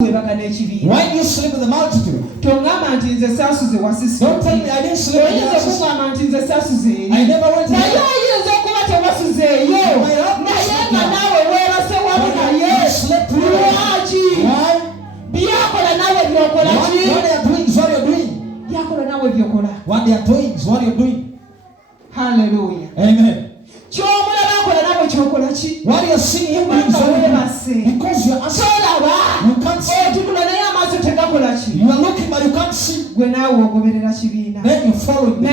When you sleep with the multitude, don't tell me I didn't sleep with the multitude. I never went there. You slept with them. Why? What they are doing is what you're doing. What they are doing is what you're doing. Hallelujah. Amen. What you are seeing him doing because you are asking. You can't see. You are looking but you can't see. Then you follow him. But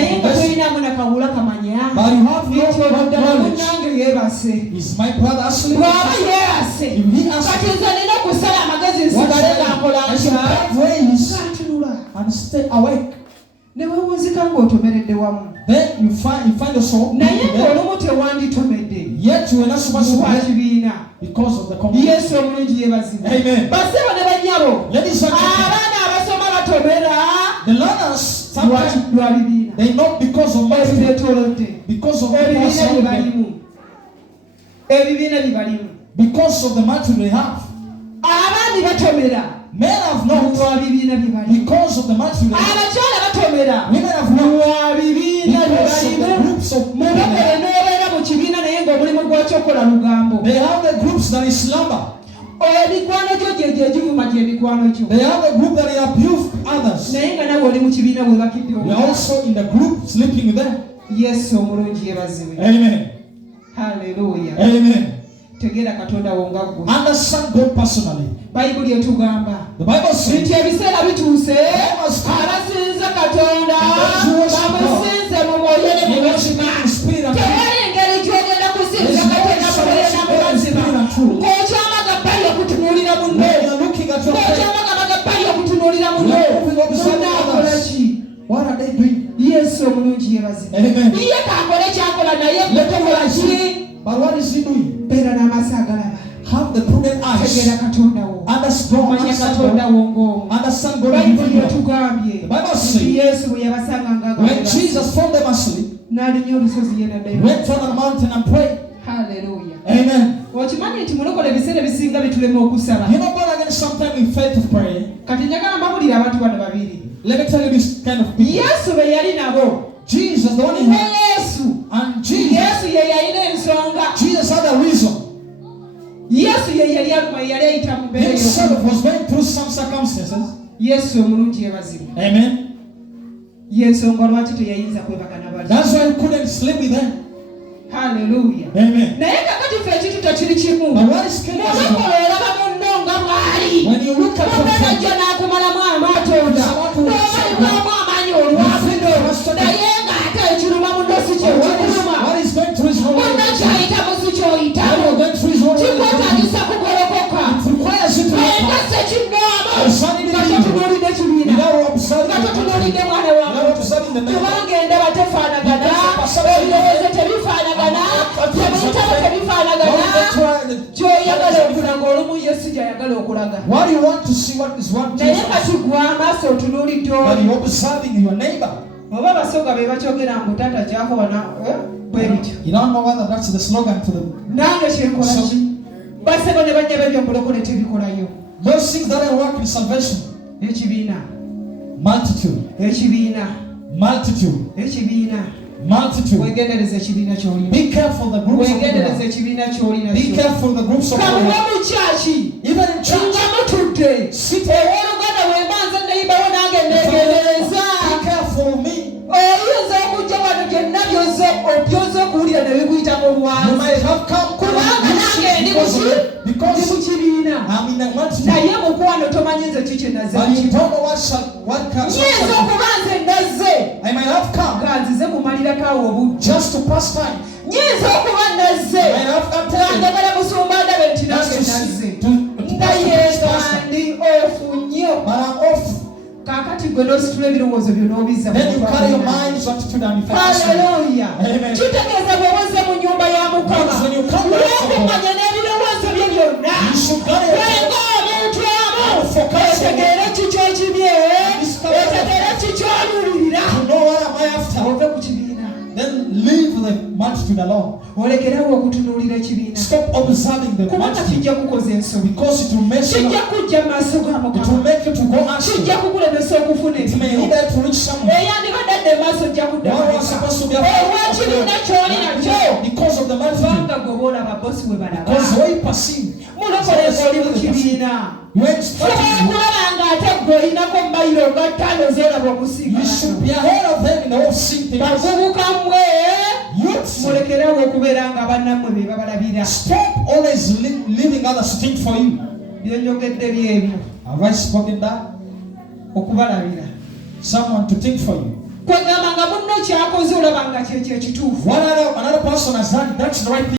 you have no knowledge. Is my brother asleep? If he asks, I should have ways and stay awake. Then you find yourself. Yet you are not supposed to be because of the congregation. Amen. Ladies and gentlemen, the learners sometimes they not because of money, because of the because of the material they have. Men have not because of the material. Women have not because of the groups of men. They have the groups that is slumber. They have a group that they abuse others. They are also in the group sleeping with them. Yes, amen. Hallelujah. Amen. Understand God personally. The Bible says what are they doing? Yes, amen. But what is he doing? Have the prudent eyes. Understand God. The Bible says when Jesus found them asleep, went on the mountain and prayed. Hallelujah. Amen. You know, God again sometimes we fail to pray. Let me tell you this kind of people. Jesus, the one in heaven, and Jesus had a reason. Himself was going through some circumstances. Amen. That's why he couldn't sleep with them. Hallelujah. Amen. But what is killing us? When you look at what is going through his whole life? It requires you to what you want to see, what is what Jesus, but you're observing your neighbor. You don't know whether that's the slogan to them. Those things that don't work in salvation. Multitude. Be careful the groups of people. Be careful the groups of people. Even in church. Sit there. Be careful me. You might have come because I'm in the multitude. But you don't know what comes. I might have come just to pass time. I might have come but I'm off. Then you carry your mind's attitude and you focus. Hallelujah. Amen. When you come back to God, you should carry your focus. To know what am I after. Then leave the multitude alone. Olekerawo okutunuulira ekibiina. Stop observing the Kubanga multitude. kijja kukoza ensobi. Because it will mess you Kijja up. kujja mu maaso ga It will Mukama. make you to go astray. Kijja kukulemesa okufuna It may ebintu. lead you to reach somewhere. Eyandibadde maaso ojja One was kuddamu. supposed to be Olw'ekibiina ky'oli nakyo. because of the multitude. Kubanga gwe olaba bosi we balaba. Because the way you perceive. Mulokole ng'oli mu kibiina. When Kulaba ng'ate gwe olinako mayiro ga ttaano z'olaba okusinga. you should be ahead of them in the whole scene. Bavubuka mmwe. Youth. Mulekerawo okubeera nga bannammwe be babalabira. Stop always leaving others to think for you. By'onjogedde byebyo. Have I spoken that? Okubalabira. Someone to think for you. Kwegamba nga munno kyakoze olaba nga kyekyo ekituufu. Another person has done, that's the right thing.